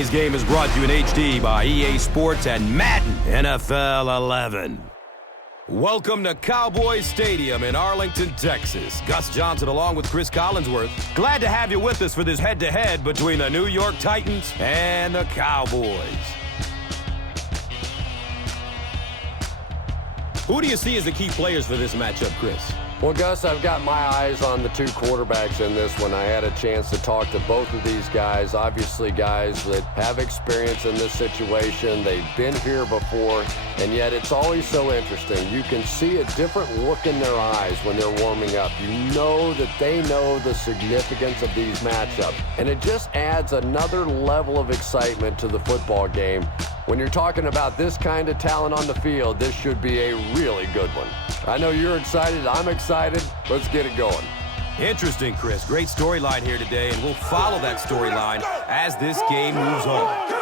Today's game is brought to you in HD by EA Sports and Madden NFL 11. Welcome to Cowboys Stadium in Arlington, Texas. Gus Johnson along with Cris Collinsworth. Glad to have you with us for this head-to-head between the New York Titans and the Cowboys. Who do you see as the key players for this matchup, Cris? Well, Gus, I've got my eyes on the two quarterbacks in this one. I had a chance to talk to both of these guys, obviously guys that have experience in this situation. They've been here before, and yet it's always so interesting. You can see a different look in their eyes when they're warming up. You know that they know the significance of these matchups, and it just adds another level of excitement to the football game. When you're talking about this kind of talent on the field, this should be a really good one. I know you're excited. I'm excited. Let's get it going. Interesting, Cris. Great storyline here today, and we'll follow that storyline as this game moves on.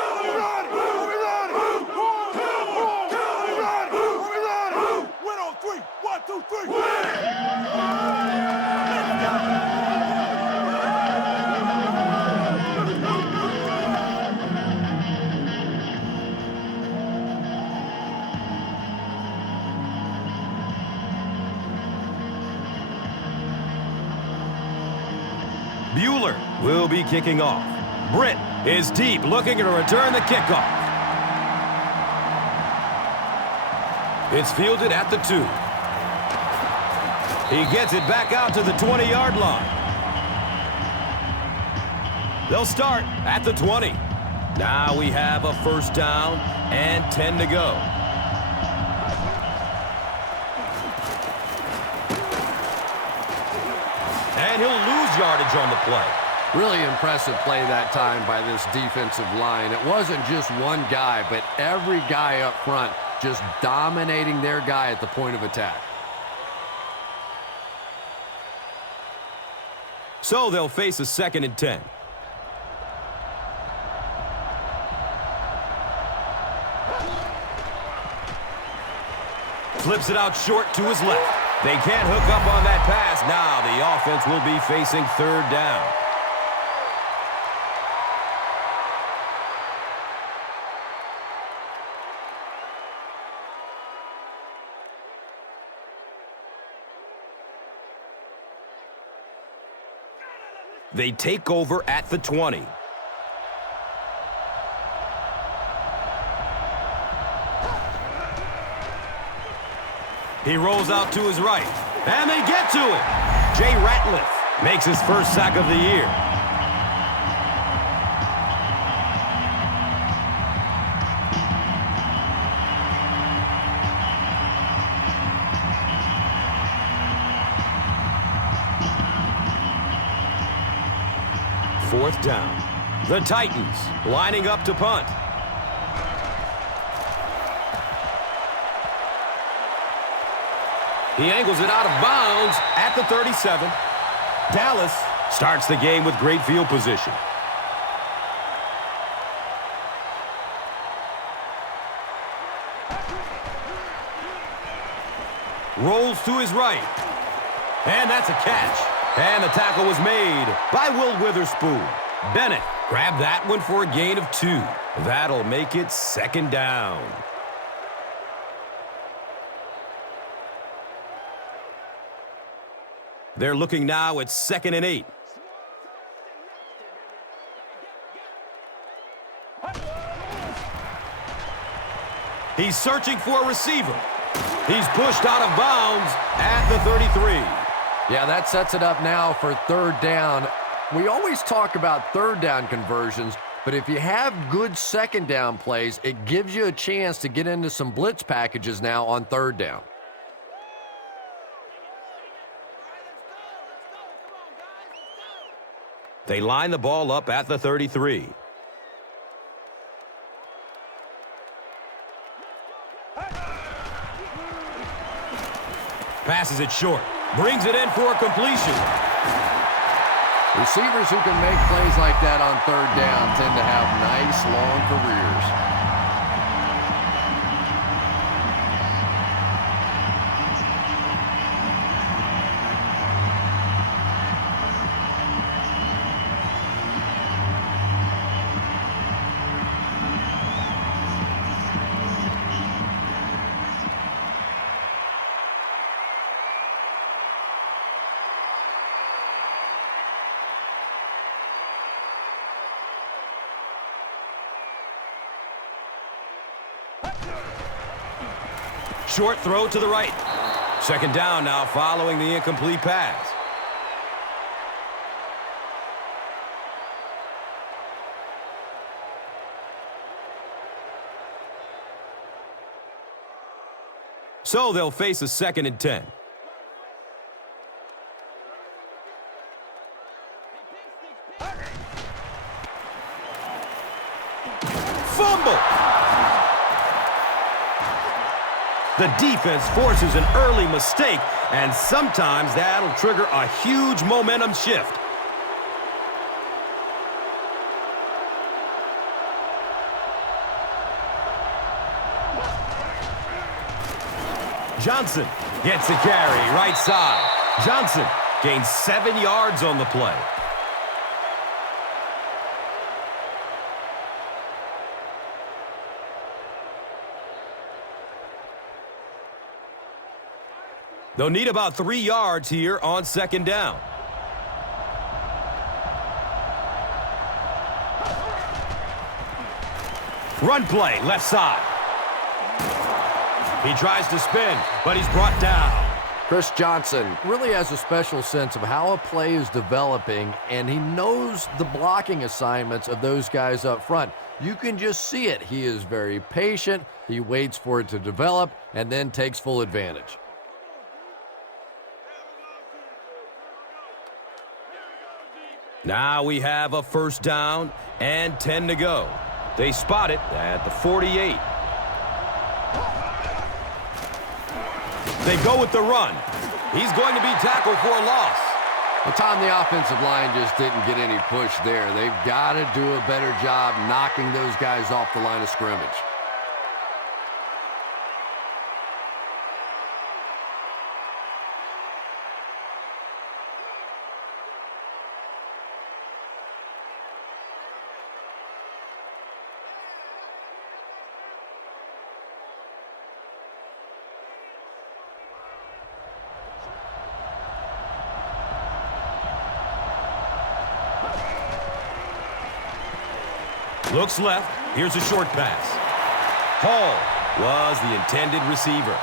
Bueller will be kicking off. Britt is deep, looking to return the kickoff. It's fielded at the 2. He gets it back out to the 20-yard line. They'll start at the 20. Now we have a first down and 10 to go. And he'll lose yardage on the play. Really impressive play that time by this defensive line. It wasn't just one guy, but every guy up front just dominating their guy at the point of attack. So they'll face a 2nd and 10. Flips it out short to his left. They can't hook up on that pass. Now the offense will be facing 3rd down. They take over at the 20. He rolls out to his right, and they get to it. Jay Ratliff makes his first sack of the year. Fourth down. The Titans lining up to punt. He angles it out of bounds at the 37. Dallas starts the game with great field position. Rolls to his right. And that's a catch. And the tackle was made by Will Witherspoon. Bennett grabbed that one for a gain of 2. That'll make it 2nd down. They're looking now at 2nd and 8. He's searching for a receiver. He's pushed out of bounds at the 33. Yeah, that sets it up now for 3rd down. We always talk about 3rd down conversions, but if you have good 2nd down plays, it gives you a chance to get into some blitz packages now on 3rd down. They line the ball up at the 33. Passes it short. Brings it in for a completion. Receivers who can make plays like that on 3rd down tend to have nice, long careers. short throw to the right. Second down now following the incomplete pass. So they'll face a 2nd and 10. Fumble! The defense forces an early mistake, and sometimes that'll trigger a huge momentum shift. Johnson gets the carry, right side. Johnson gains 7 yards on the play. They'll need about 3 yards here on 2nd down. Run play, left side. He tries to spin, but he's brought down. Cris Johnson really has a special sense of how a play is developing, and he knows the blocking assignments of those guys up front. You can just see it. He is very patient. He waits for it to develop and then takes full advantage. Now we have a 1st down and 10 to go. They spot it at the 48. They go with the run. He's going to be tackled for a loss. Well, Tom, the offensive line just didn't get any push there. They've got to do a better job knocking those guys off the line of scrimmage. Looks left. Here's a short pass. Hall was the intended receiver.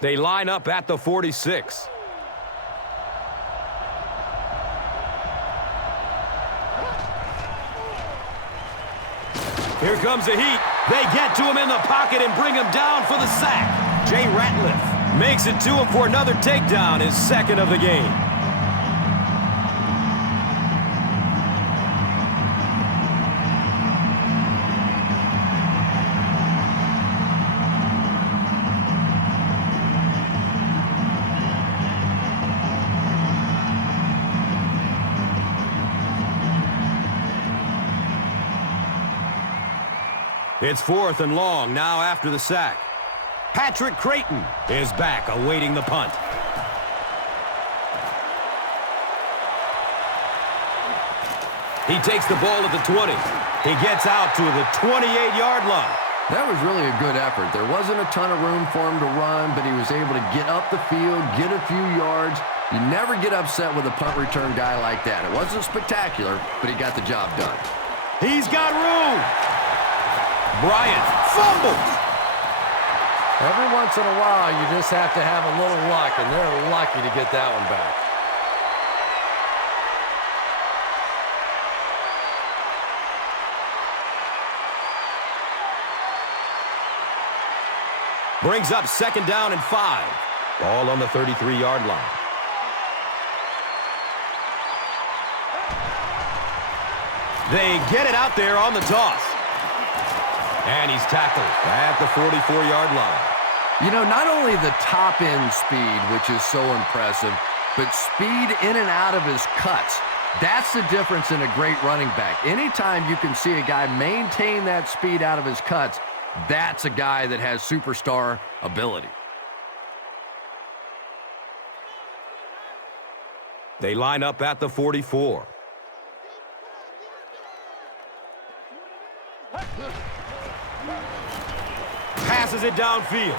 They line up at the 46. Here comes the heat. They get to him in the pocket and bring him down for the sack. Jay Ratliff makes it to him for another takedown, his 2nd of the game. It's 4th and long now after the sack. Patrick Creighton is back awaiting the punt. He takes the ball at the 20. He gets out to the 28-yard line. That was really a good effort. There wasn't a ton of room for him to run, but he was able to get up the field, get a few yards. You never get upset with a punt return guy like that. It wasn't spectacular, but he got the job done. He's got room. Bryant fumbles. Every once in a while, you just have to have a little luck, and they're lucky to get that one back. Brings up 2nd down and 5. Ball on the 33-yard line. They get it out there on the toss. And he's tackled at the 44-yard line. You know, not only the top-end speed, which is so impressive, but speed in and out of his cuts. That's the difference in a great running back. Anytime you can see a guy maintain that speed out of his cuts, that's a guy that has superstar ability. They line up at the 44. Passes it downfield.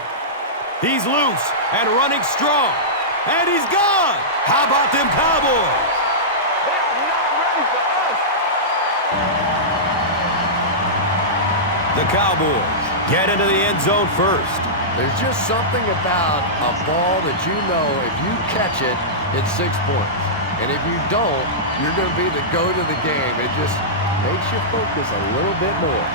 He's loose and running strong. And he's gone. How about them Cowboys? They are not ready for us. The Cowboys get into the end zone first. There's just something about a ball that you know if you catch it, it's 6 points. And if you don't, you're going to be the goat of the game. It just makes you focus a little bit more.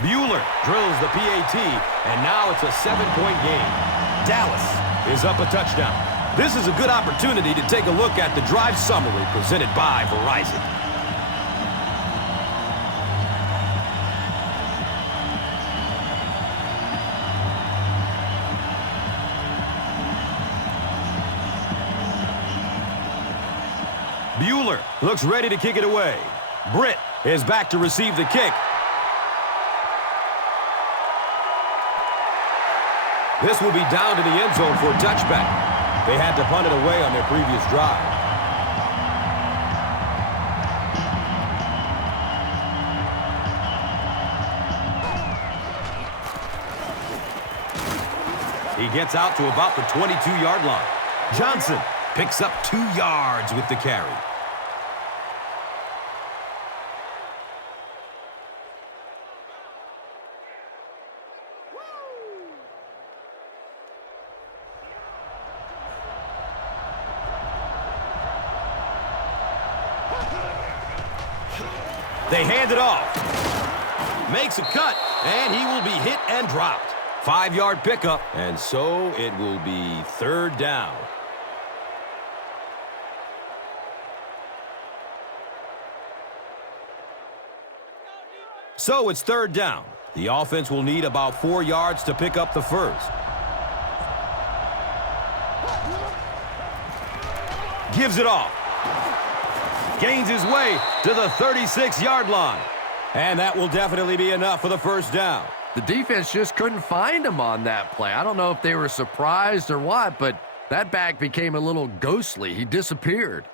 Bueller drills the PAT, and now it's a 7-point game. Dallas is up a touchdown. This is a good opportunity to take a look at the drive summary presented by Verizon. Bueller looks ready to kick it away. Britt is back to receive the kick. This will be down to the end zone for a touchback. They had to punt it away on their previous drive. He gets out to about the 22-yard line. Johnson picks up 2 yards with the carry. They hand it off. Makes a cut, and he will be hit and dropped. 5-yard pickup, and so it will be 3rd down. So it's 3rd down. The offense will need about 4 yards to pick up the first. Gives it off. Gains his way to the 36-yard line. And that will definitely be enough for the 1st down. The defense just couldn't find him on that play. I don't know if they were surprised or what, but that back became a little ghostly. He disappeared.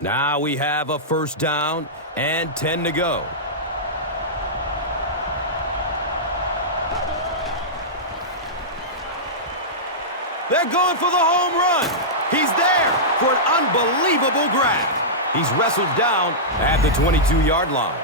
Now we have a 1st down and 10 to go. They're going for the home run. He's there for an unbelievable grab. He's wrestled down at the 22-yard line.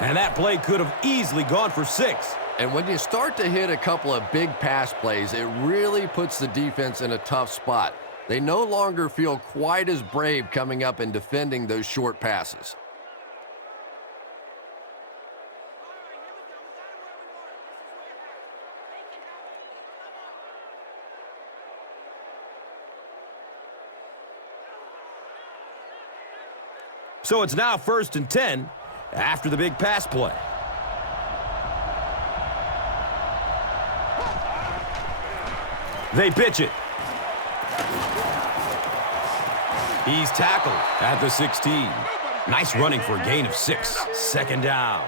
And that play could have easily gone for 6. And when you start to hit a couple of big pass plays, it really puts the defense in a tough spot. They no longer feel quite as brave coming up and defending those short passes. So it's now 1st and 10 after the big pass play. They pitch it. He's tackled at the 16. Nice running for a gain of 6. 2nd down.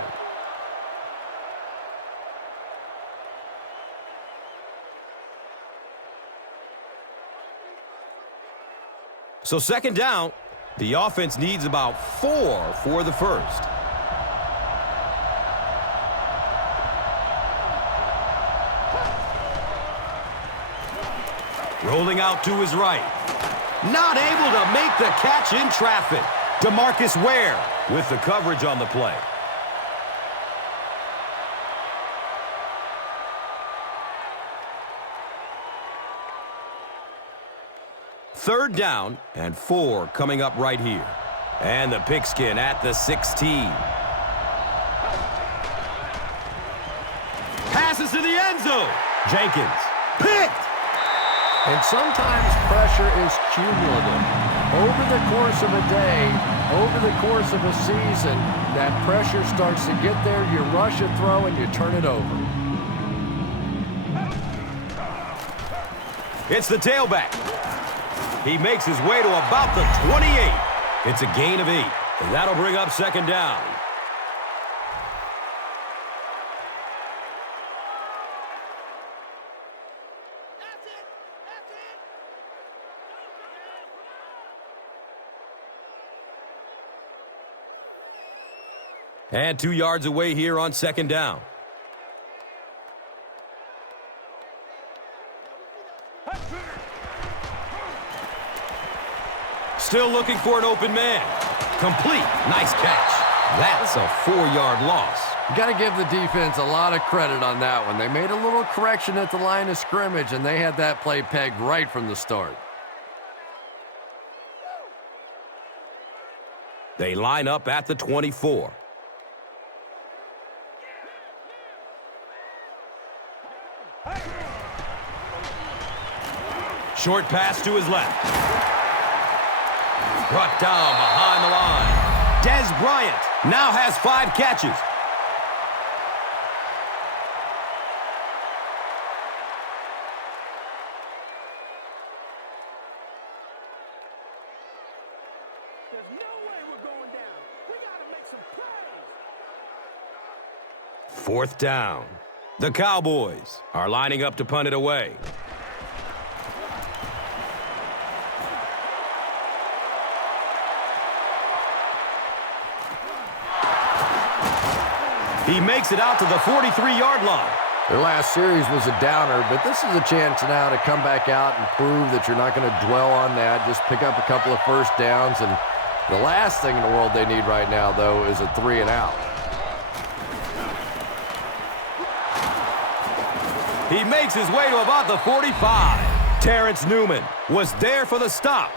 So 2nd down. The offense needs about 4 for the first. Rolling out to his right. Not able to make the catch in traffic. DeMarcus Ware with the coverage on the play. Third down and 4 coming up right here. And the pigskin at the 16. Passes to the end zone. Jenkins picked. And sometimes pressure is cumulative. Over the course of a day, over the course of a season, that pressure starts to get there, you rush a throw and you turn it over. It's the tailback. He makes his way to about the 28. It's a gain of 8. And that'll bring up 2nd down. And 2 yards away here on second down. Still looking for an open man. Complete. Nice catch. That's a 4-yard loss. You got to give the defense a lot of credit on that one. They made a little correction at the line of scrimmage, and they had that play pegged right from the start. They line up at the 24. Short pass to his left. Brought down behind the line. Des Bryant now has 5 catches. There's no way we're going down. We got to make some plays. 4th down. The Cowboys are lining up to punt it away. He makes it out to the 43-yard line. Their last series was a downer, but this is a chance now to come back out and prove that you're not going to dwell on that. Just pick up a couple of first downs, and the last thing in the world they need right now, though, is a 3 and out. He makes his way to about the 45. Terrence Newman was there for the stop.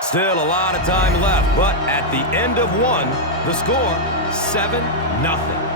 Still a lot of time left, but at the end of one, the score, 7-0.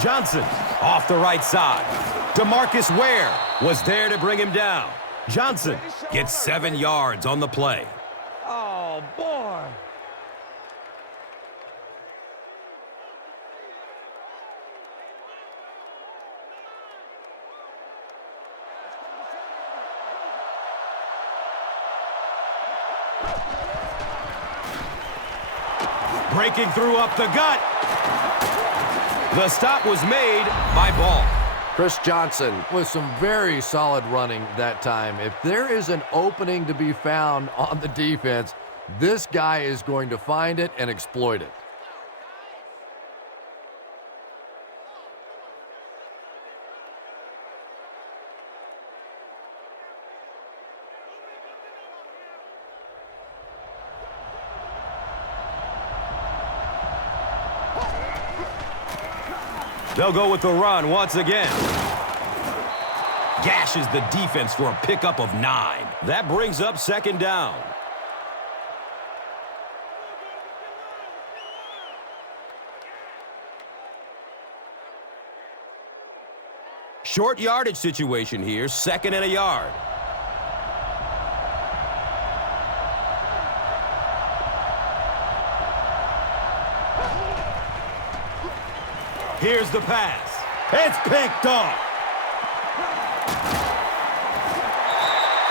Johnson off the right side. DeMarcus Ware was there to bring him down. Johnson gets 7 yards on the play. Oh, boy. Breaking through up the gut. The stop was made by Ball. Cris Johnson with some very solid running that time. If there is an opening to be found on the defense, this guy is going to find it and exploit it. They'll go with the run once again. Gashes the defense for a pickup of 9. That brings up second down. Short yardage situation here, 2nd and a yard. Here's the pass. It's picked off.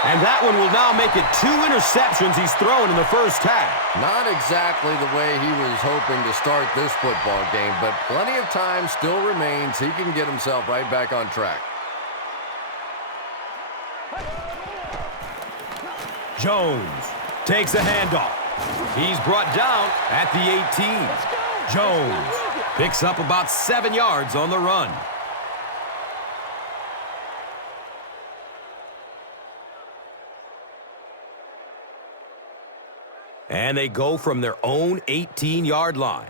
And that one will now make it 2 interceptions he's thrown in the first half. Not exactly the way he was hoping to start this football game, but plenty of time still remains. He can get himself right back on track. Jones takes a handoff. He's brought down at the 18. Jones picks up about 7 yards on the run. And they go from their own 18-yard line.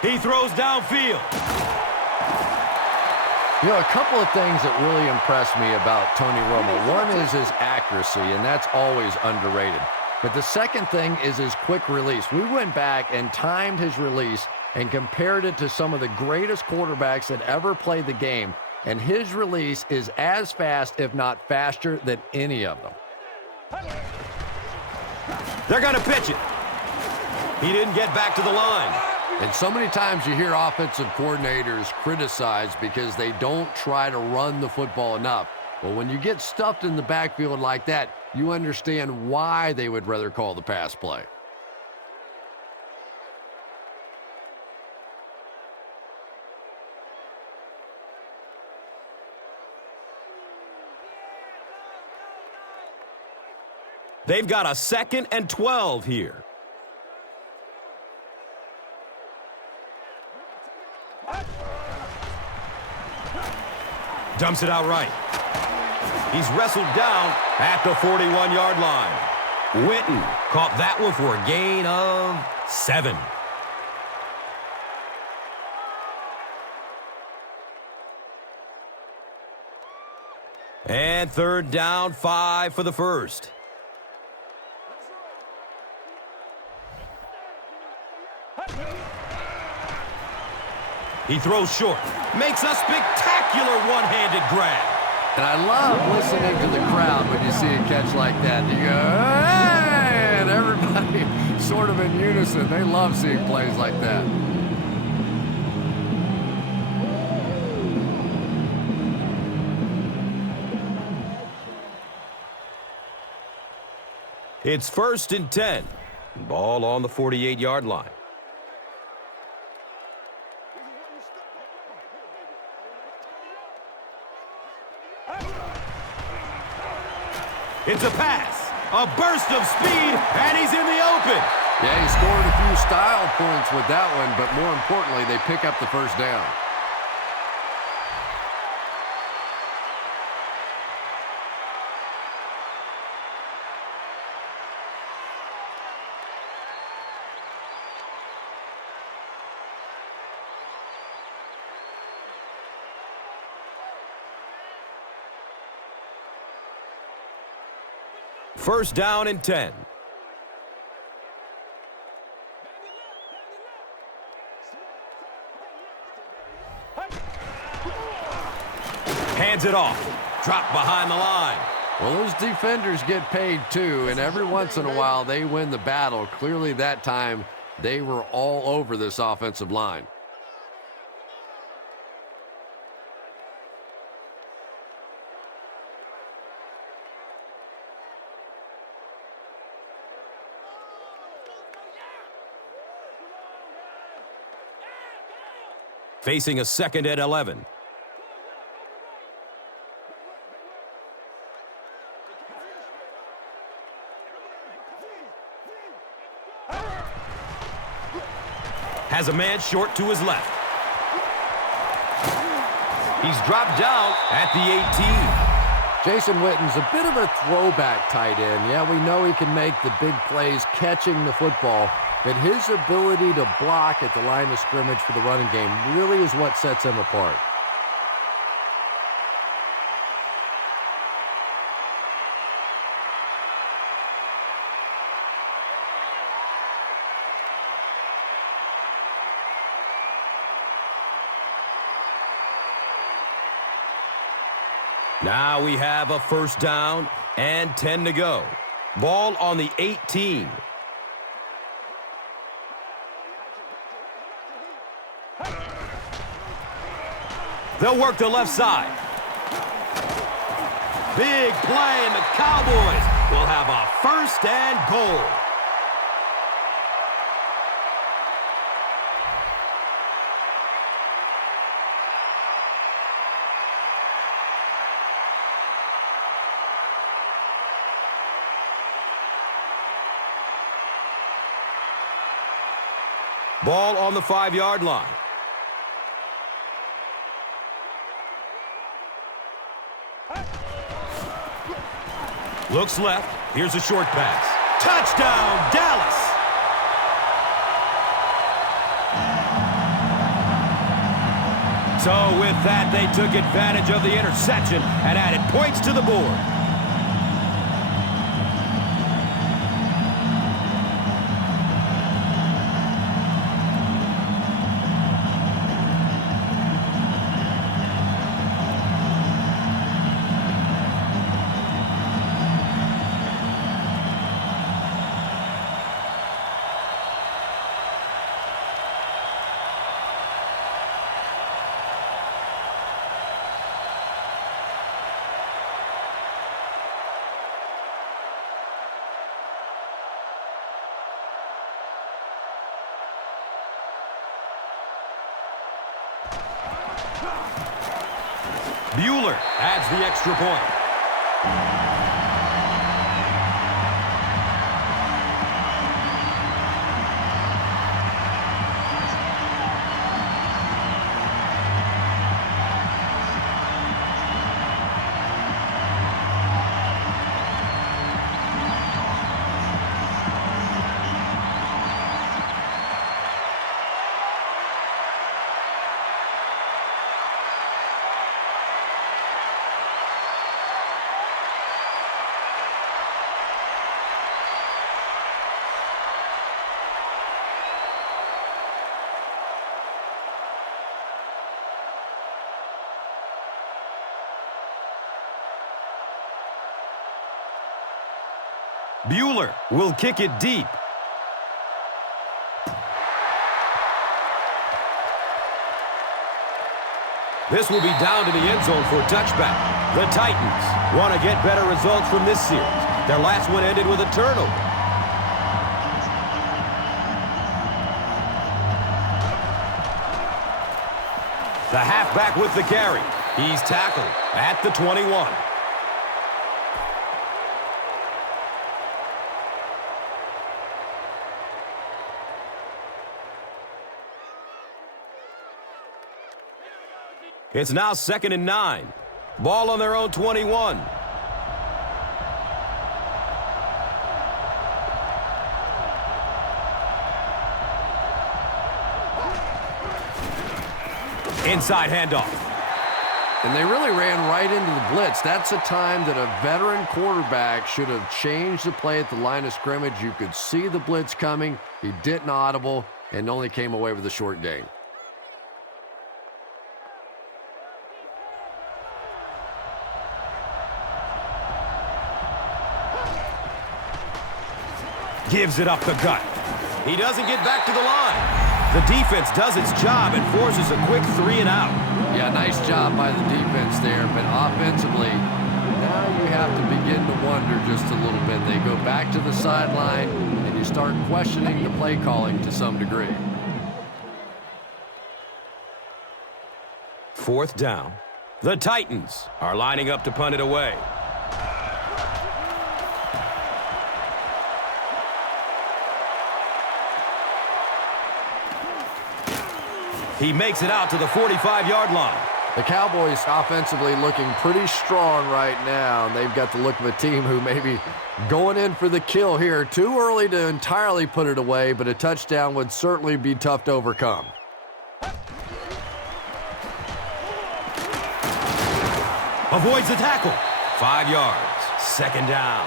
He throws downfield. You know, a couple of things that really impressed me about Tony Romo. One is his accuracy, and that's always underrated. But the second thing is his quick release. We went back and timed his release and compared it to some of the greatest quarterbacks that ever played the game. And his release is as fast, if not faster, than any of them. They're going to pitch it. He didn't get back to the line. And so many times you hear offensive coordinators criticized because they don't try to run the football enough. Well, when you get stuffed in the backfield like that, you understand why they would rather call the pass play. They've got a 2nd and 12 here. Dumps it out right. He's wrestled down at the 41-yard line. Witten caught that one for a gain of 7. And 3rd down, 5 for the first. He throws short. Makes a spectacular one-handed grab. And I love listening to the crowd when you see a catch like that. You go, hey! And everybody sort of in unison. They love seeing plays like that. It's 1st and 10. Ball on the 48-yard line. It's a pass, a burst of speed, and he's in the open. Yeah, he scored a few style points with that one, but more importantly, they pick up the first down. First down and 10. Hands it off. Dropped behind the line. Well, those defenders get paid too, and every once in a while they win the battle. Clearly that time they were all over this offensive line. Facing a 2nd and 11. Has a man short to his left. He's dropped down at the 18. Jason Witten's a bit of a throwback tight end. Yeah, we know he can make the big plays catching the football, but his ability to block at the line of scrimmage for the running game really is what sets him apart. Now we have a first down and 10 to go. Ball on the 18. They'll work the left side. Big play, and the Cowboys will have a first and goal. Ball on the 5-yard line. Looks left. Here's a short pass. Touchdown, Dallas! So with that, they took advantage of the interception and added points to the board. Bueller adds the extra point. Bueller will kick it deep. This will be down to the end zone for a touchback. The Titans want to get better results from this series. Their last one ended with a turnover. The halfback with the carry. He's tackled at the 21. It's now 2nd and 9. Ball on their own 21. Inside handoff. And they really ran right into the blitz. That's a time that a veteran quarterback should have changed the play at the line of scrimmage. You could see the blitz coming. He didn't audible and only came away with a short gain. Gives it up the gut. He doesn't get back to the line. The defense does its job and forces a quick 3 and out. Yeah, nice job by the defense there, but offensively, now you have to begin to wonder just a little bit. They go back to the sideline, and you start questioning the play calling to some degree. 4th down. The Titans are lining up to punt it away. He makes it out to the 45-yard line. The Cowboys offensively looking pretty strong right now. And they've got the look of a team who may be going in for the kill here. Too early to entirely put it away, but a touchdown would certainly be tough to overcome. Avoids the tackle. 5 yards. 2nd down.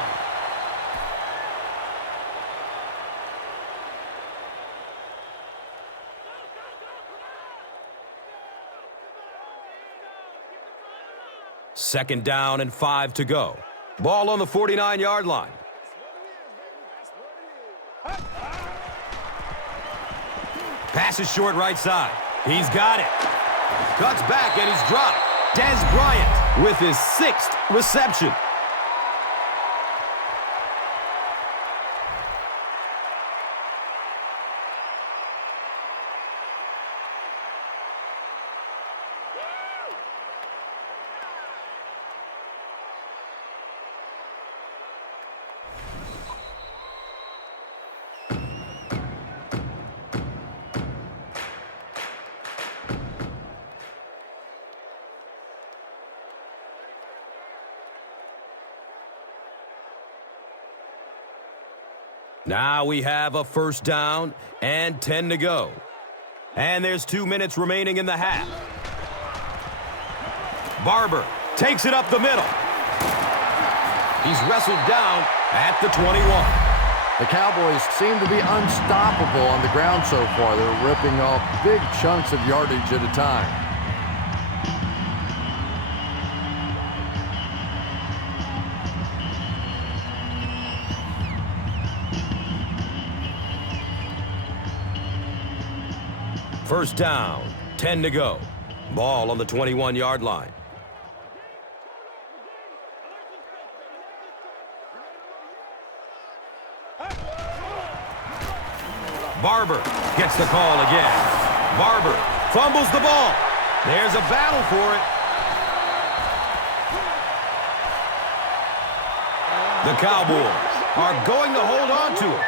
Second down and 5 to go. Ball on the 49-yard line. Pass is short right side. He's got it. Cuts back and he's dropped. Des Bryant with his 6th reception. Now we have a first down and 10 to go. And there's 2 minutes remaining in the half. Barber takes it up the middle. He's wrestled down at the 21. The Cowboys seem to be unstoppable on the ground so far. They're ripping off big chunks of yardage at a time. First down, 10 to go. Ball on the 21-yard line. Barber gets the call again. Barber fumbles the ball. There's a battle for it. The Cowboys are going to hold on to it.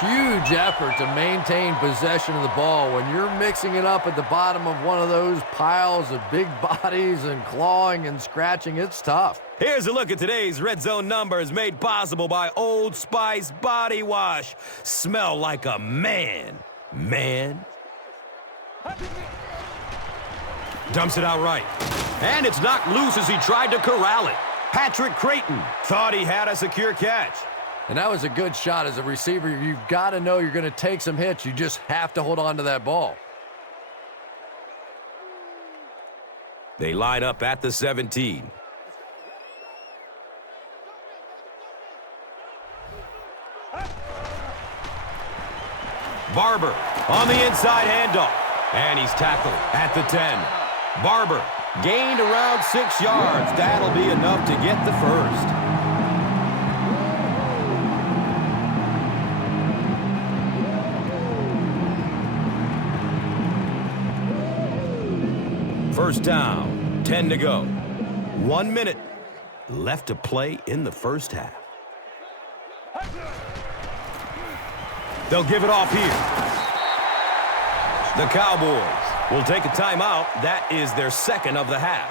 Huge effort to maintain possession of the ball. When you're mixing it up at the bottom of one of those piles of big bodies and clawing and scratching, it's tough. Here's a look at today's Red Zone numbers made possible by Old Spice Body Wash. Smell like a man. Man. Dumps it out right. And it's knocked loose as he tried to corral it. Patrick Creighton thought he had a secure catch. And that was a good shot. As a receiver, you've got to know you're going to take some hits. You just have to hold on to that ball. They line up at the 17. Barber on the inside handoff. And he's tackled at the 10. Barber gained around 6 yards. That'll be enough to get the first. First down, 10 to go. 1 minute left to play in the first half. They'll give it off here. The Cowboys will take a timeout. That is their second of the half.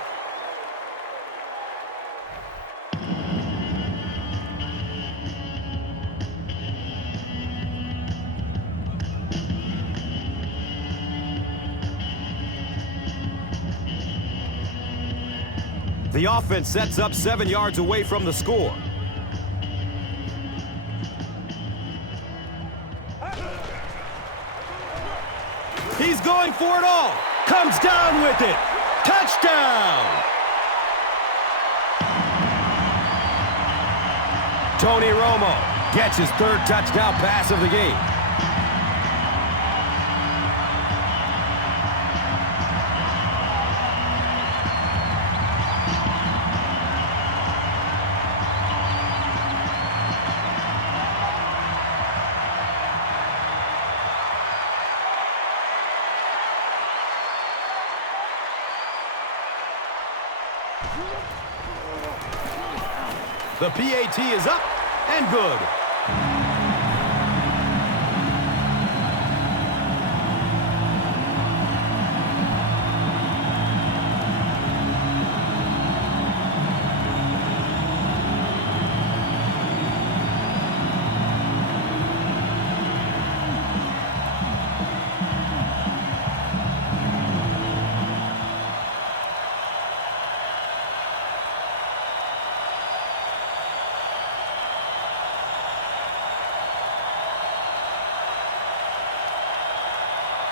The offense sets up 7 yards away from the score. He's going for it all. Comes down with it. Touchdown! Tony Romo gets his third touchdown pass of the game. The PAT is up and good.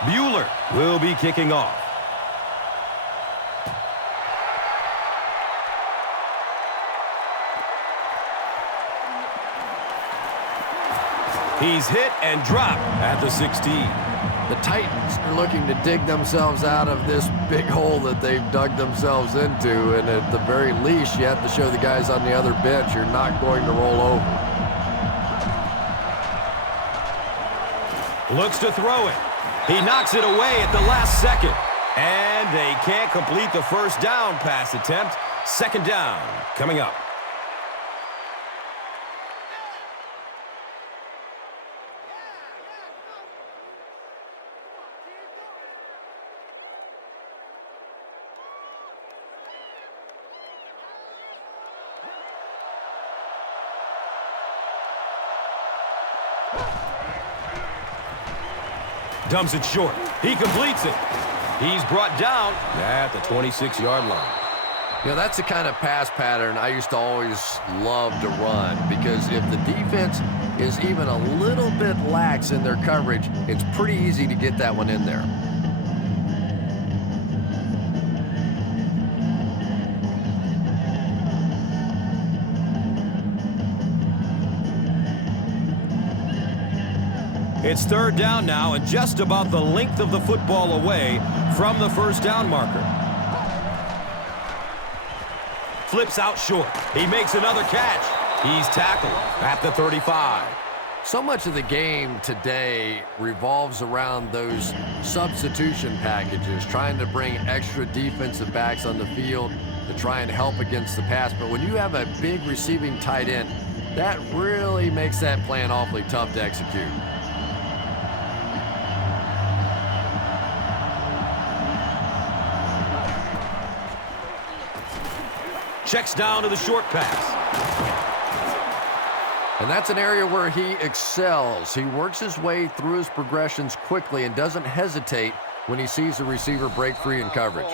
Bueller will be kicking off. He's hit and dropped at the 16. The Titans are looking to dig themselves out of this big hole that they've dug themselves into, and at the very least, you have to show the guys on the other bench you're not going to roll over. Looks to throw it. He knocks it away at the last second. And they can't complete the first down pass attempt. Second down coming up. Dumps it short. He completes it. He's brought down at the 26-yard line. You know, that's the kind of pass pattern I used to always love to run, because if the defense is even a little bit lax in their coverage, it's pretty easy to get that one in there. It's third down now and just about the length of the football away from the first down marker. Flips out short. He makes another catch. He's tackled at the 35. So much of the game today revolves around those substitution packages, trying to bring extra defensive backs on the field to try and help against the pass. But when you have a big receiving tight end, that really makes that plan awfully tough to execute. Checks down to the short pass. And that's an area where he excels. He works his way through his progressions quickly and doesn't hesitate when he sees the receiver break free in coverage.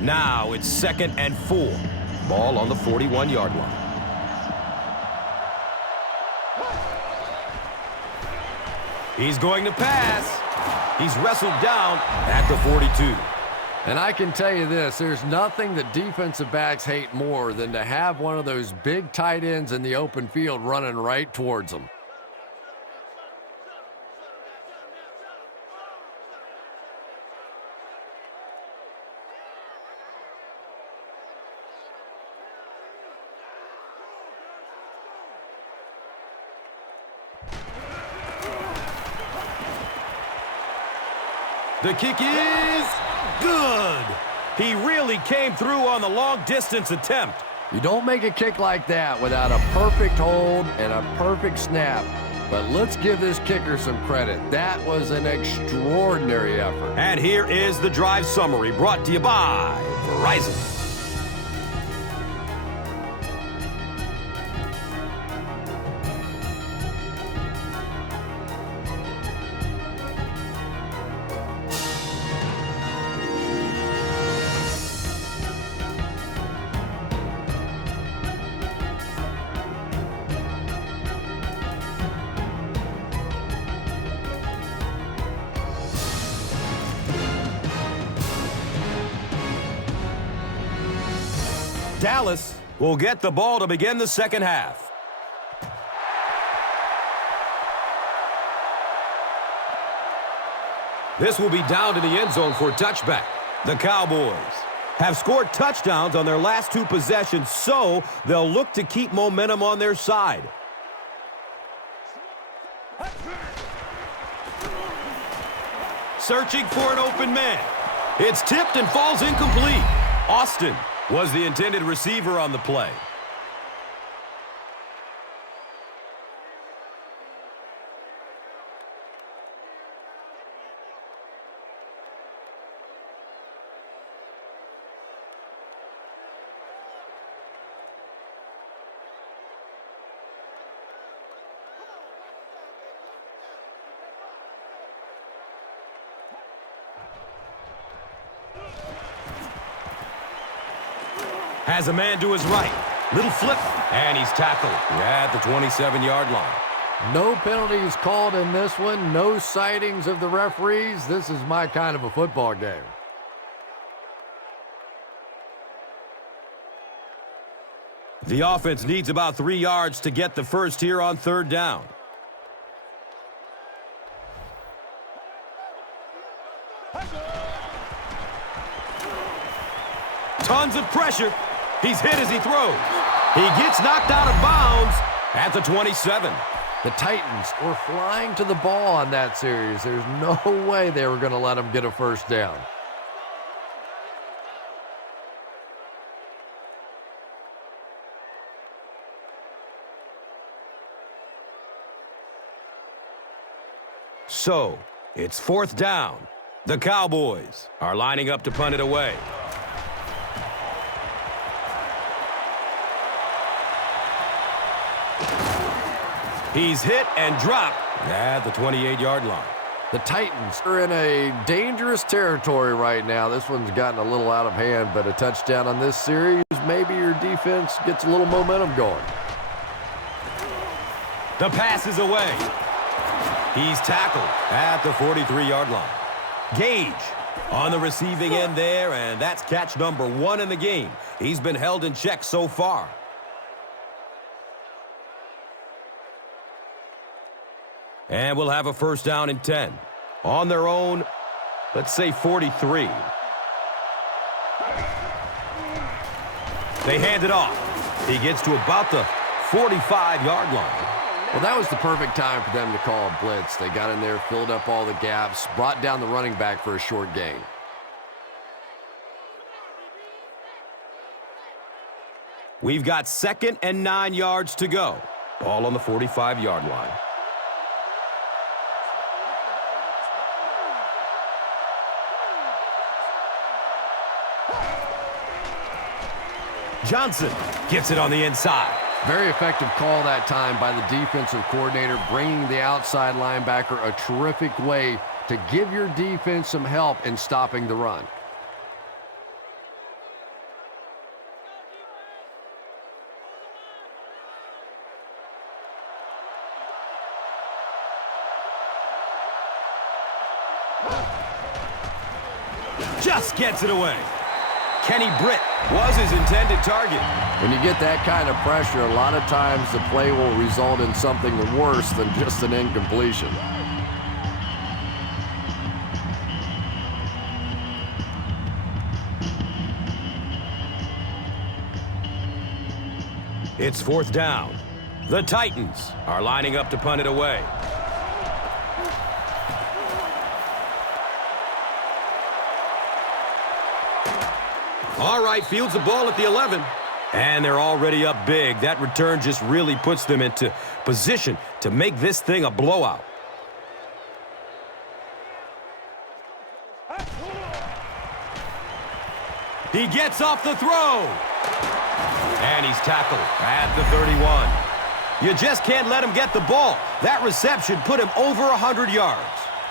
Now it's 2nd and 4. Ball on the 41-yard line. He's going to pass. He's wrestled down at the 42. And I can tell you this, there's nothing that defensive backs hate more than to have one of those big tight ends in the open field running right towards them. The kick is good. He really came through on the long-distance attempt. You don't make a kick like that without a perfect hold and a perfect snap. But let's give this kicker some credit. That was an extraordinary effort. And here is the drive summary brought to you by Verizon. Dallas will get the ball to begin the second half. This will be down to the end zone for a touchback. The Cowboys have scored touchdowns on their last two possessions, so they'll look to keep momentum on their side. Searching for an open man. It's tipped and falls incomplete. Austin was the intended receiver on the play. Has a man to his right. Little flip, and he's tackled at the 27-yard line. No penalties called in this one. No sightings of the referees. This is my kind of a football game. The offense needs about 3 yards to get the first here on third down. Tons of pressure. He's hit as he throws. He gets knocked out of bounds at the 27. The Titans were flying to the ball on that series. There's no way they were going to let them get a first down. So, it's 4th down. The Cowboys are lining up to punt it away. He's hit and dropped at the 28-yard line. The Titans are in a dangerous territory right now. This one's gotten a little out of hand, but a touchdown on this series, maybe your defense gets a little momentum going. The pass is away. He's tackled at the 43-yard line. Gage on the receiving end there, and that's catch number 1 in the game. He's been held in check so far. And we'll have a 1st down and 10. On their own, let's say 43. They hand it off. He gets to about the 45-yard line. Well, that was the perfect time for them to call a blitz. They got in there, filled up all the gaps, brought down the running back for a short gain. We've got 2nd and 9 yards to go. Ball on the 45-yard line. Johnson gets it on the inside. Very effective call that time by the defensive coordinator, bringing the outside linebacker a terrific way to give your defense some help in stopping the run. Just gets it away. Kenny Britt was his intended target. When you get that kind of pressure, a lot of times the play will result in something worse than just an incompletion. It's 4th down. The Titans are lining up to punt it away. All right, fields the ball at the 11. And they're already up big. That return just really puts them into position to make this thing a blowout. He gets off the throw. And he's tackled at the 31. You just can't let him get the ball. That reception put him over 100 yards.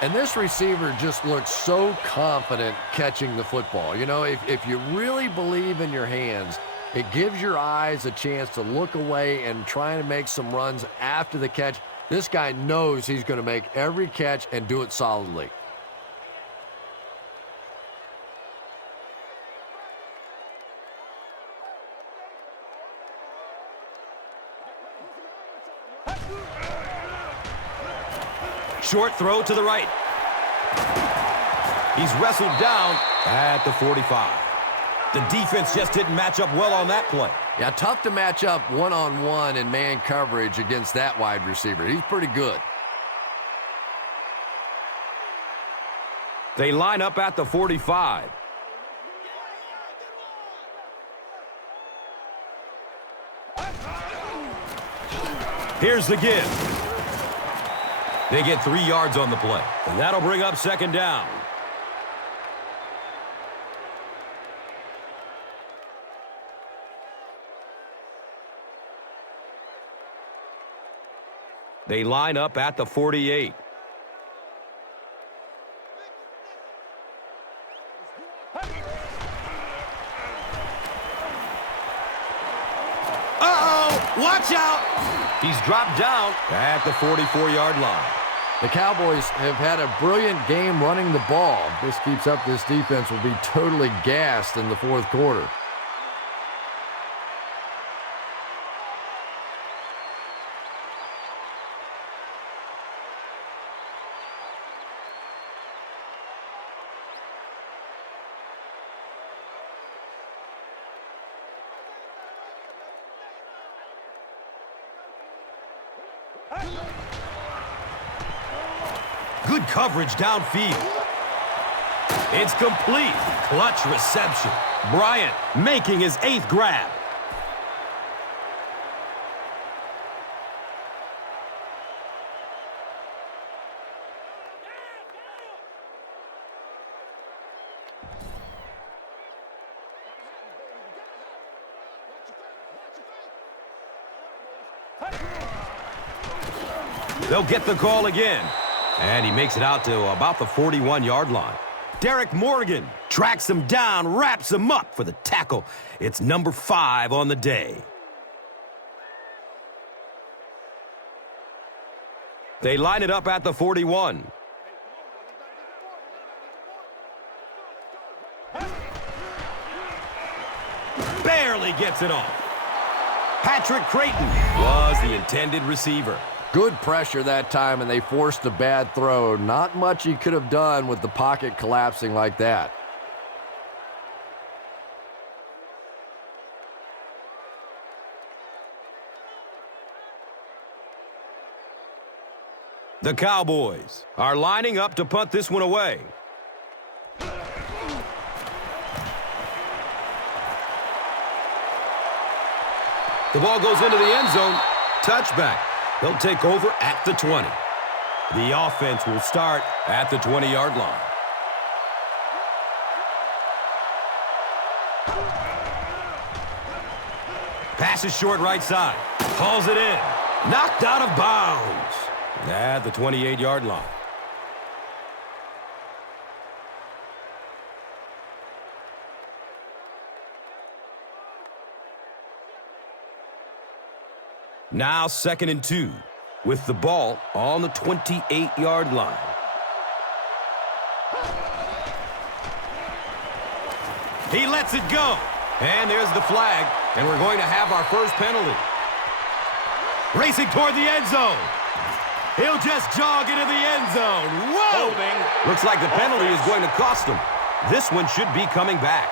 And this receiver just looks so confident catching the football. You know, if you really believe in your hands, it gives your eyes a chance to look away and try to make some runs after the catch. This guy knows he's going to make every catch and do it solidly. Short throw to the right. He's wrestled down at the 45. The defense just didn't match up well on that play. Yeah, tough to match up one-on-one in man coverage against that wide receiver. He's pretty good. They line up at the 45. Here's the give. They get 3 yards on the play, and that'll bring up 2nd down. They line up at the 48. Uh-oh! Watch out! He's dropped down at the 44-yard line. The Cowboys have had a brilliant game running the ball. If this keeps up, this defense will be totally gassed in the 4th quarter. Good coverage downfield. It's complete. Clutch reception. Bryant making his 8th grab. They'll get the call again. And he makes it out to about the 41-yard line. Derek Morgan tracks him down, wraps him up for the tackle. It's number 5 on the day. They line it up at the 41. Barely gets it off. Patrick Creighton was the intended receiver. Good pressure that time, and they forced a bad throw. Not much he could have done with the pocket collapsing like that. The Cowboys are lining up to punt this one away. The ball goes into the end zone. Touchback. They'll take over at the 20. The offense will start at the 20-yard line. Passes short right side. Hauls it in. Knocked out of bounds at the 28-yard line. Now 2nd and 2 with the ball on the 28-yard line. He lets it go. And there's the flag. And we're going to have our first penalty. Racing toward the end zone. He'll just jog into the end zone. Whoa! Holding. Looks like the penalty is going to cost him. This one should be coming back.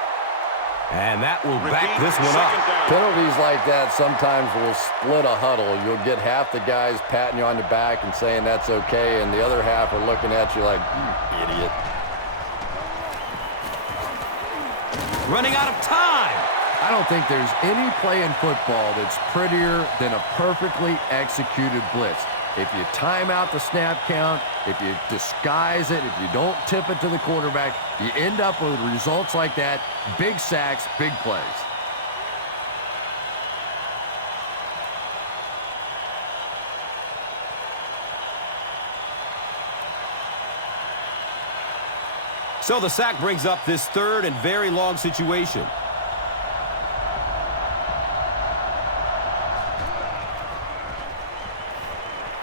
And that will back this one up. Penalties like that sometimes will split a huddle. You'll get half the guys patting you on the back and saying that's okay, and the other half are looking at you like, you idiot. Running out of time. I don't think there's any play in football that's prettier than a perfectly executed blitz. If you time out the snap count, if you disguise it, if you don't tip it to the quarterback, you end up with results like that. Big sacks, big plays. So the sack brings up this 3rd and very long situation.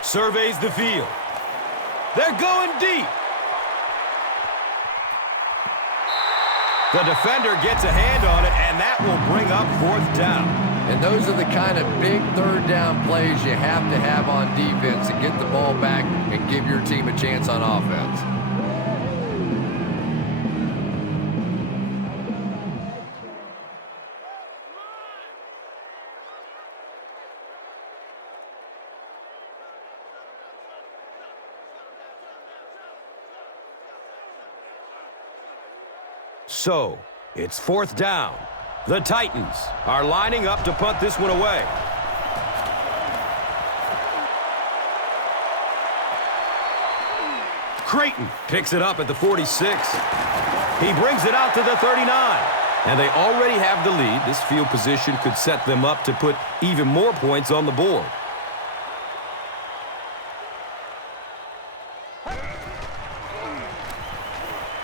Surveys the field. They're going deep. The defender gets a hand on it, and that will bring up 4th down. And those are the kind of big 3rd down plays you have to have on defense to get the ball back and give your team a chance on offense. So, it's 4th down. The Titans are lining up to punt this one away. Creighton picks it up at the 46. He brings it out to the 39. And they already have the lead. This field position could set them up to put even more points on the board.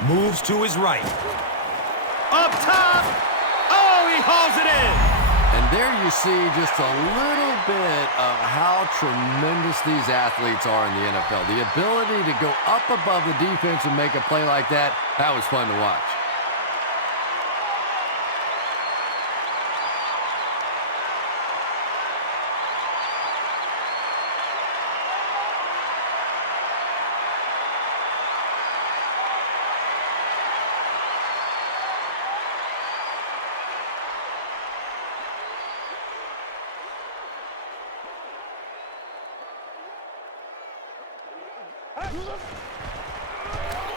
Moves to his right. Up top! Oh, he hauls it in! And there you see just a little bit of how tremendous these athletes are in the NFL. The ability to go up above the defense and make a play like that, that was fun to watch.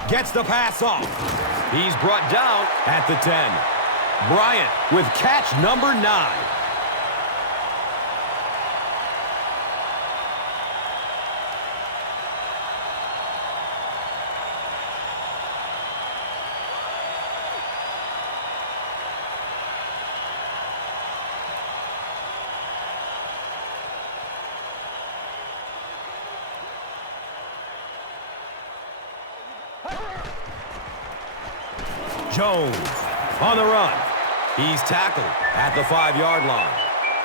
Gets the pass off. He's brought down at the 10. Bryant with catch number 9. Jones on the run. He's tackled at the 5-yard line.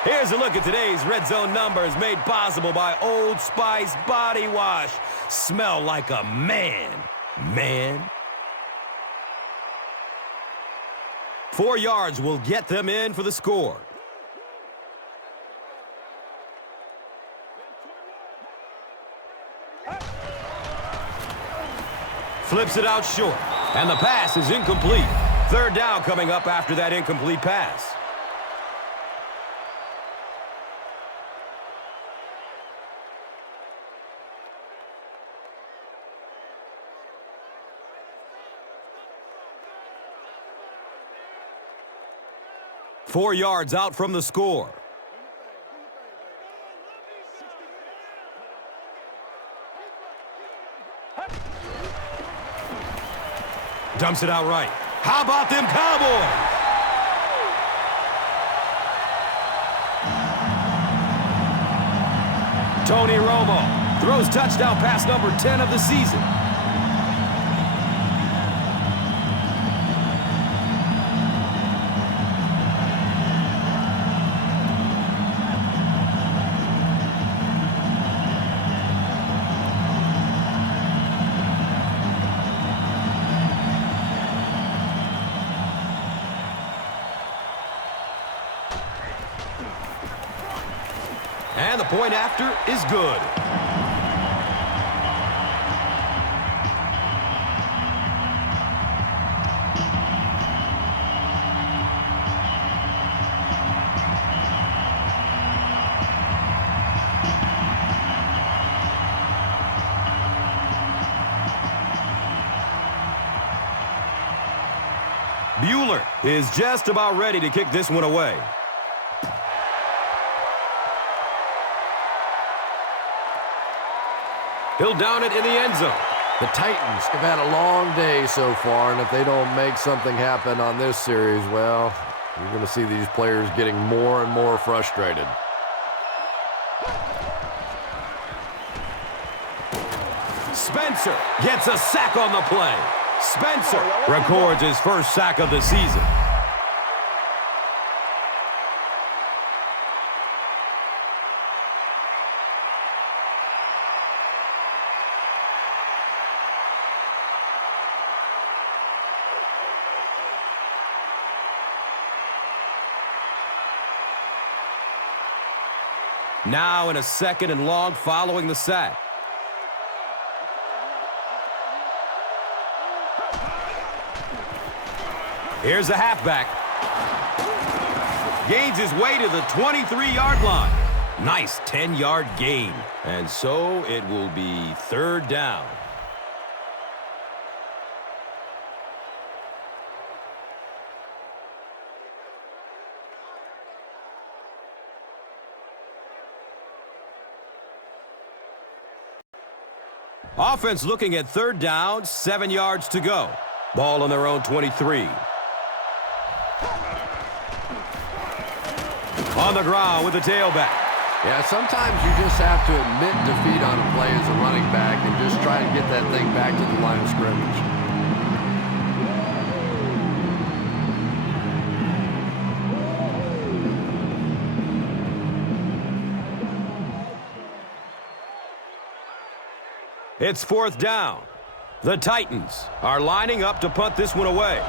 Here's a look at today's red zone numbers made possible by Old Spice Body Wash. Smell like a man. 4 yards will get them in for the score. Flips it out short, and the pass is incomplete. Third down coming up after that incomplete pass. Four yards out from the score. Dumps it out right. How about them Cowboys? Tony Romo throws touchdown pass number 10 of the season. And the point after is good. Bueller is just about ready to kick this one away. He'll down it in the end zone. The Titans have had a long day so far, and if they don't make something happen on this series, well, you're going to see these players getting more and more frustrated. Spencer gets a sack on the play. Spencer records his first sack of the season. Now in a second and long following the sack. Here's the halfback. Gains his way to the 23-yard line. Nice 10-yard gain. And so it will be third down. Offense looking at third down, 7 yards to go. Ball on their own 23. On the ground with the tailback. Yeah, sometimes you just have to admit defeat on a play as a running back and just try and get that thing back to the line of scrimmage. It's fourth down. The Titans are lining up to punt this one away.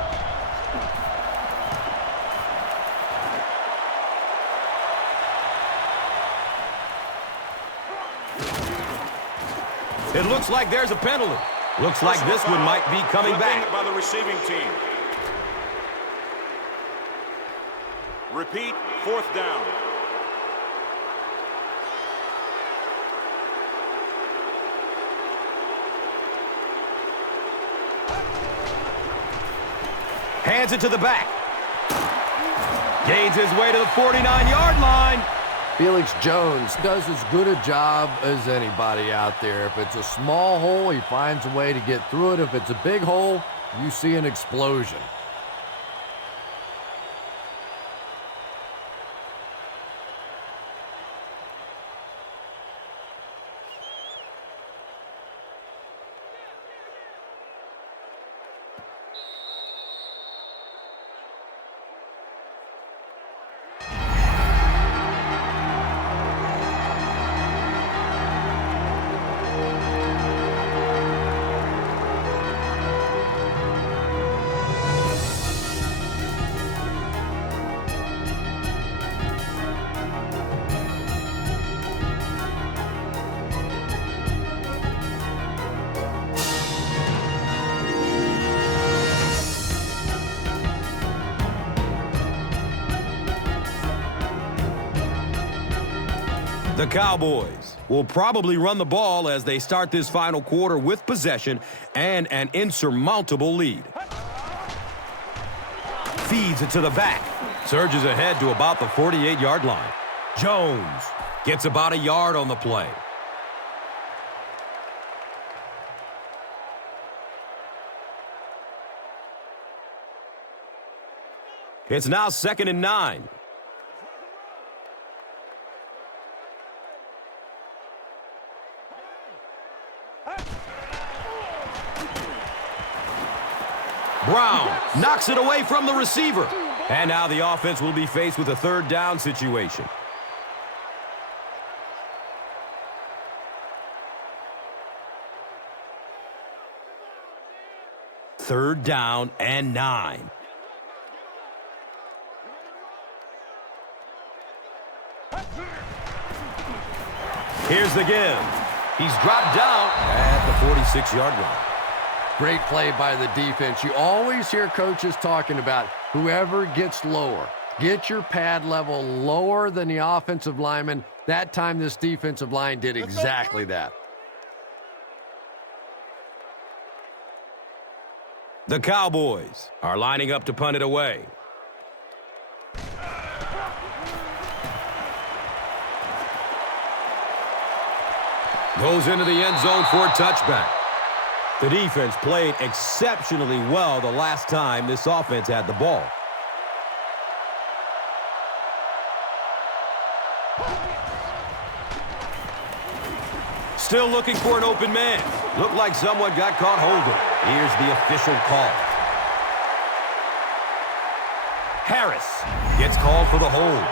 It looks like there's a penalty. Looks like this one might be coming back. By the receiving team. Repeat, fourth down. Hands it to the back. Gains his way to the 49-yard line. Felix Jones does as good a job as anybody out there. If it's a small hole, he finds a way to get through it. If it's a big hole, you see an explosion. The Cowboys will probably run the ball as they start this final quarter with possession and an insurmountable lead. Feeds it to the back. Surges ahead to about the 48-yard line. Jones gets about a yard on the play. It's now 2nd and 9. Brown knocks it away from the receiver. And now the offense will be faced with a 3rd down situation. Third down and 9. Here's the give. He's dropped down at the 46-yard line. Great play by the defense. You always hear coaches talking about whoever gets lower. Get your pad level lower than the offensive lineman. That time this defensive line did exactly that. The Cowboys are lining up to punt it away. Goes into the end zone for a touchback. The defense played exceptionally well the last time this offense had the ball. Still looking for an open man. Looked like someone got caught holding. Here's the official call. Harris gets called for the hold.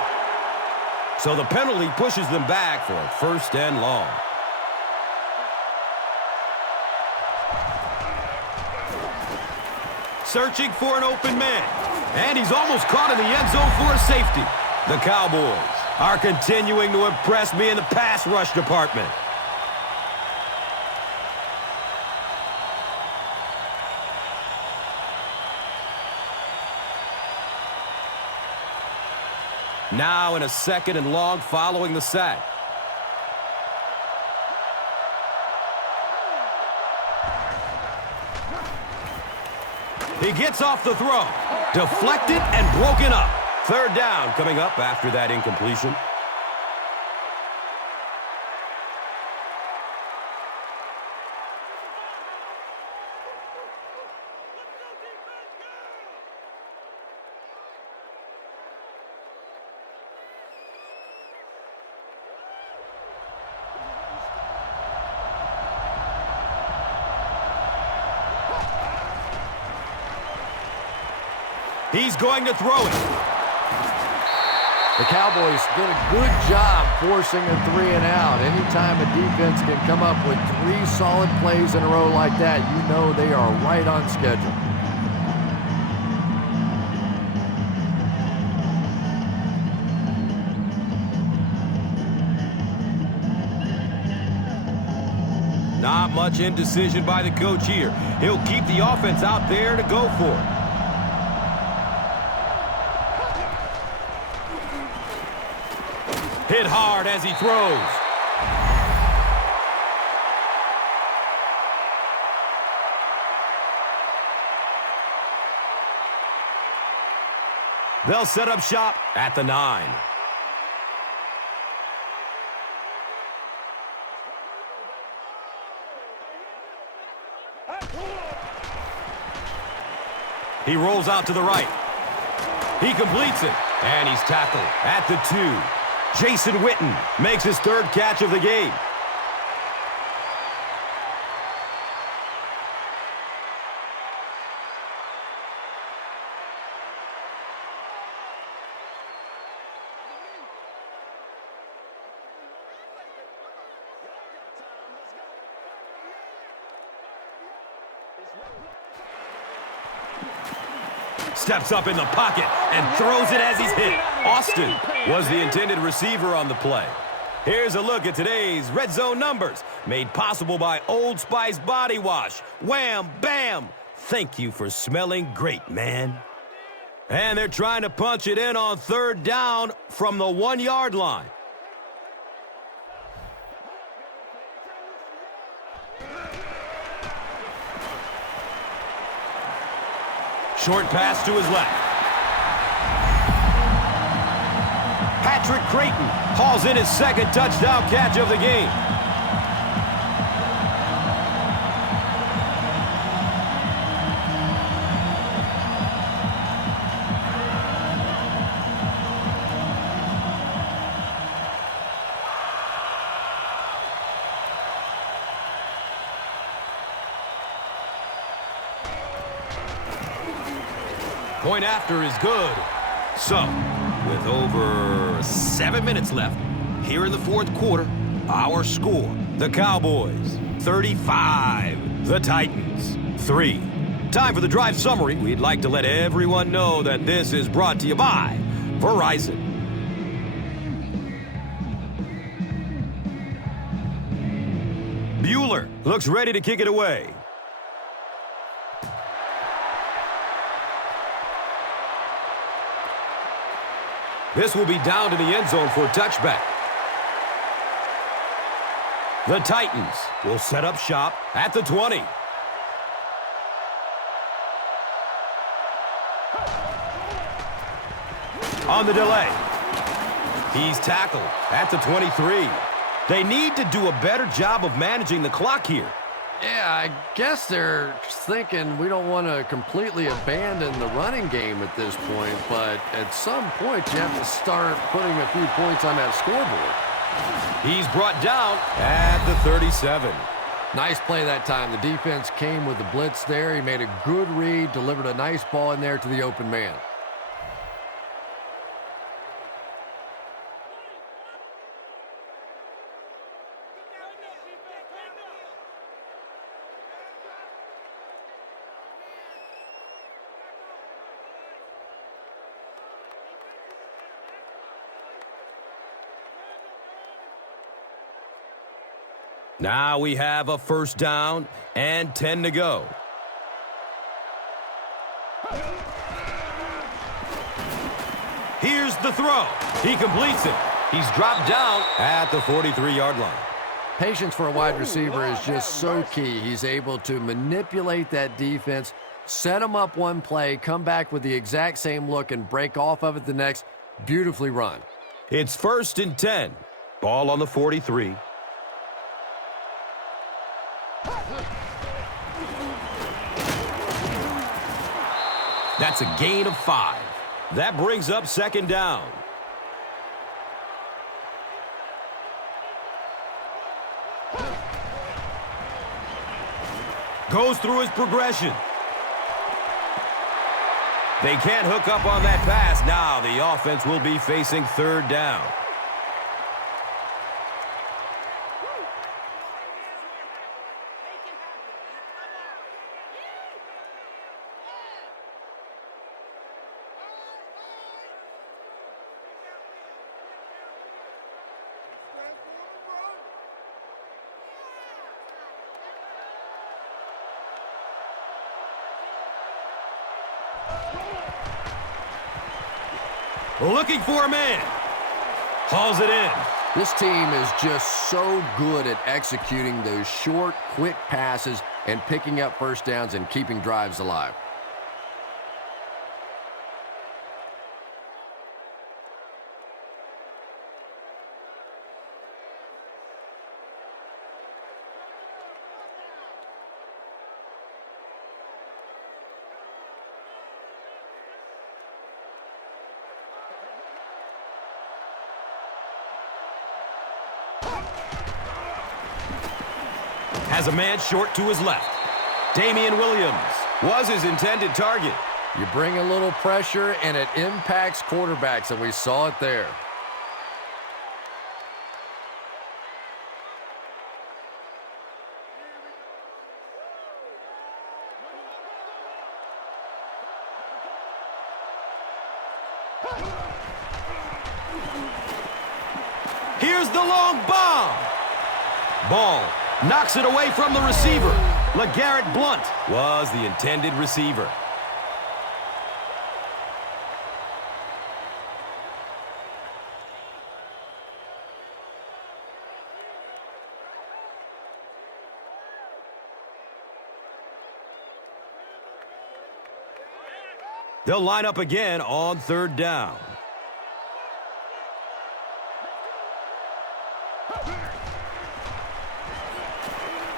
So the penalty pushes them back for a 1st and long. Searching for an open man. And he's almost caught in the end zone for a safety. The Cowboys are continuing to impress me in the pass rush department. Now in a 2nd and long following the sack. He gets off the throw. Deflected and broken up. 3rd down coming up after that incompletion. He's going to throw it. The Cowboys did a good job forcing a 3-and-out. Anytime a defense can come up with 3 solid plays in a row like that, you know they are right on schedule. Not much indecision by the coach here. He'll keep the offense out there to go for it. Hit hard as he throws. They'll set up shop at the 9. He rolls out to the right. He completes it, and he's tackled at the 2. Jason Witten makes his 3rd catch of the game. Steps up in the pocket and throws it as he's hit. Austin was the intended receiver on the play. Here's a look at today's Red Zone numbers, made possible by Old Spice Body Wash. Wham, bam! Thank you for smelling great, man. And they're trying to punch it in on 3rd down from the 1-yard line. Short pass to his left. Patrick Creighton hauls in his second touchdown catch of the game. Point after is good. So, with over 7 minutes left, here in the fourth quarter, our score, the Cowboys, 35, the Titans, 3. Time for the drive summary. We'd like to let everyone know that this is brought to you by Verizon. Bueller looks ready to kick it away. This will be down to the end zone for a touchback. The Titans will set up shop at the 20. On the delay. He's tackled at the 23. They need to do a better job of managing the clock here. Yeah, I guess they're thinking we don't want to completely abandon the running game at this point, but at some point you have to start putting a few points on that scoreboard. He's brought down at the 37. Nice play that time. The defense came with the blitz there. He made a good read, delivered a nice ball in there to the open man. Now we have a first down and 10 to go. Here's the throw. He completes it. He's dropped down at the 43-yard line. Patience for a wide receiver is just so key. He's able to manipulate that defense, set them up one play, come back with the exact same look, and break off of it the next. Beautifully run. It's 1st and 10. Ball on the 43. That's a gain of 5. That brings up 2nd down. Goes through his progression. They can't hook up on that pass. Now the offense will be facing 3rd down. Looking for a man. Hauls it in. This team is just so good at executing those short, quick passes and picking up first downs and keeping drives alive. Has a man short to his left. Damian Williams was his intended target. You bring a little pressure, and it impacts quarterbacks, and we saw it there. Here's the long bomb. Ball knocks it away from the receiver. LeGarrette Blount was the intended receiver. They'll line up again on 3rd down.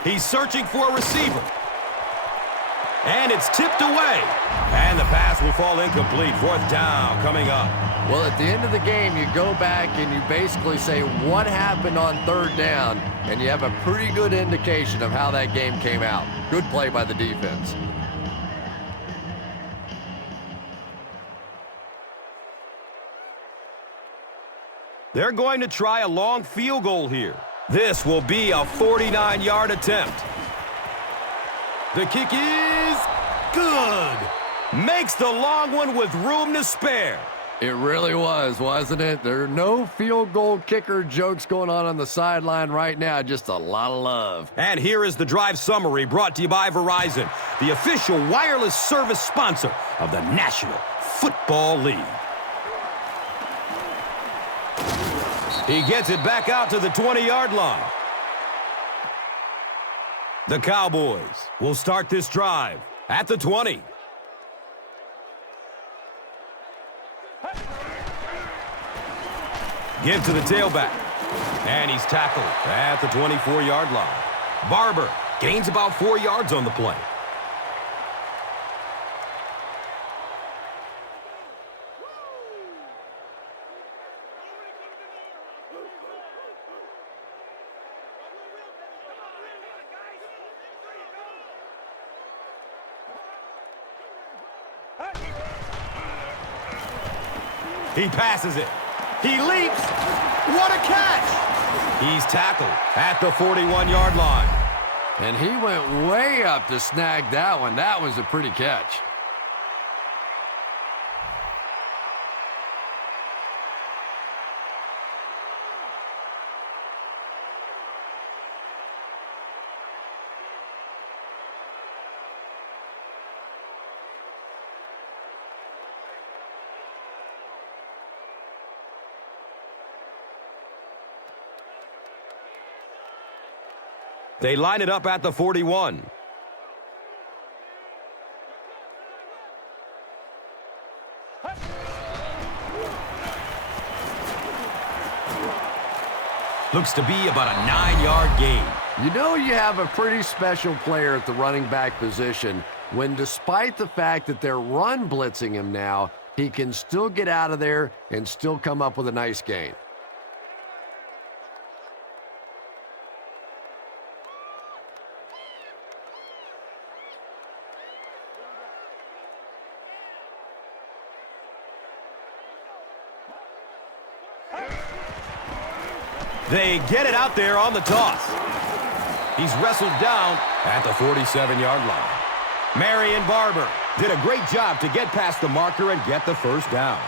He's searching for a receiver. And it's tipped away. And the pass will fall incomplete. 4th down coming up. Well, at the end of the game, you go back and you basically say what happened on 3rd down, and you have a pretty good indication of how that game came out. Good play by the defense. They're going to try a long field goal here. This will be a 49-yard attempt. The kick is good. Makes the long one with room to spare. It really was, wasn't it? There are no field goal kicker jokes going on the sideline right now. Just a lot of love. And here is the drive summary brought to you by Verizon, the official wireless service sponsor of the National Football League. He gets it back out to the 20-yard line. The Cowboys will start this drive at the 20. Give to the tailback. And he's tackled at the 24-yard line. Barber gains about 4 yards on the play. He passes it. He leaps. What a catch! He's tackled at the 41-yard line. And he went way up to snag that one. That was a pretty catch. They line it up at the 41. Looks to be about a 9-yard gain. You know you have a pretty special player at the running back position when, despite the fact that they're run blitzing him now, he can still get out of there and still come up with a nice gain. They get it out there on the toss. He's wrestled down at the 47-yard line. Marion Barber did a great job to get past the marker and get the first down.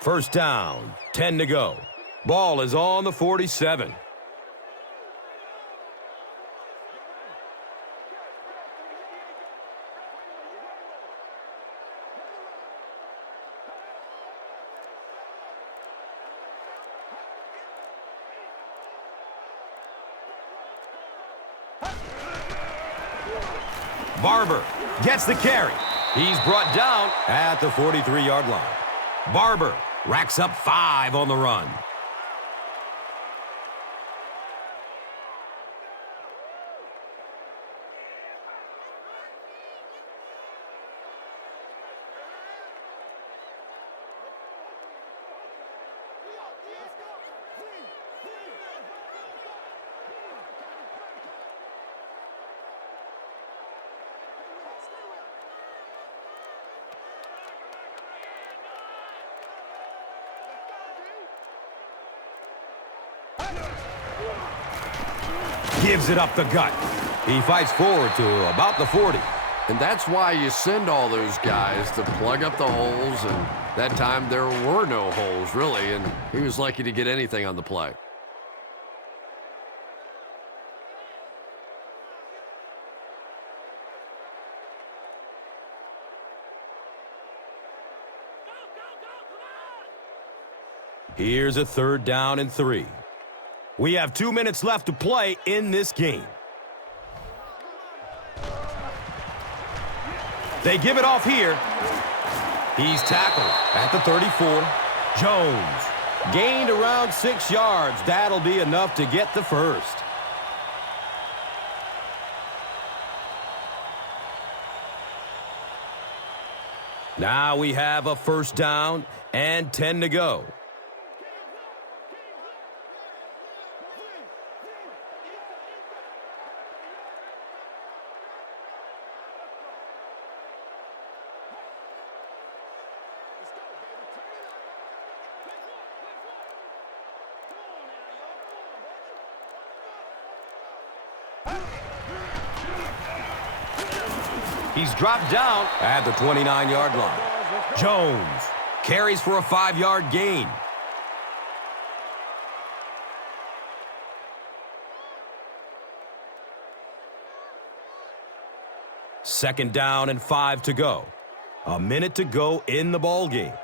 First down, 10 to go. Ball is on the 47. Barber gets the carry. He's brought down at the 43-yard line. Barber racks up 5 on the run. Gives it up the gut. He fights forward to about the 40. And that's why you send all those guys to plug up the holes, and that time there were no holes, really, and he was lucky to get anything on the play. Here's a 3rd down and 3. We have 2 minutes left to play in this game. They give it off here. He's tackled at the 34. Jones gained around 6 yards. That'll be enough to get the first. Now we have a 1st down and 10 to go. He's dropped down at the 29-yard line. Jones carries for a 5-yard gain. Second down and 5 to go. A minute to go in the ball game.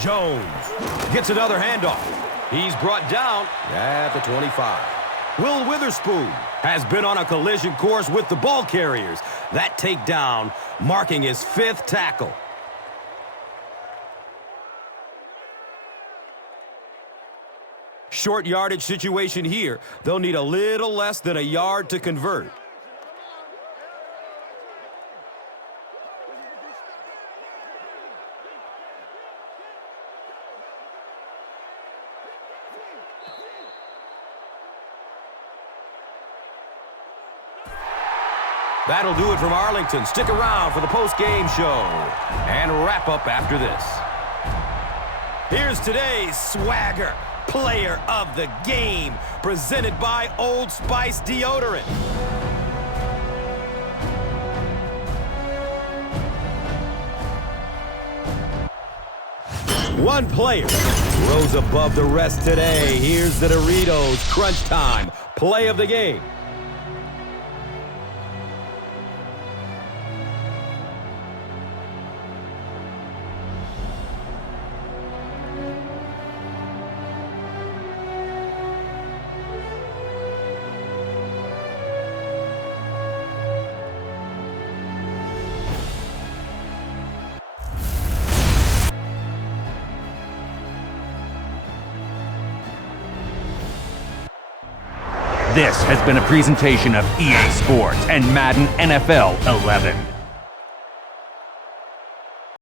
Jones gets another handoff. He's brought down at the 25. Will Witherspoon has been on a collision course with the ball carriers. That takedown marking his 5th tackle. Short yardage situation here. They'll need a little less than a yard to convert. That'll do it from Arlington. Stick around for the post-game show and wrap up after this. Here's today's swagger player of the game, presented by Old Spice deodorant. One player rose above the rest today. Here's the Doritos Crunch Time play of the game. This has been a presentation of EA Sports and Madden NFL 11.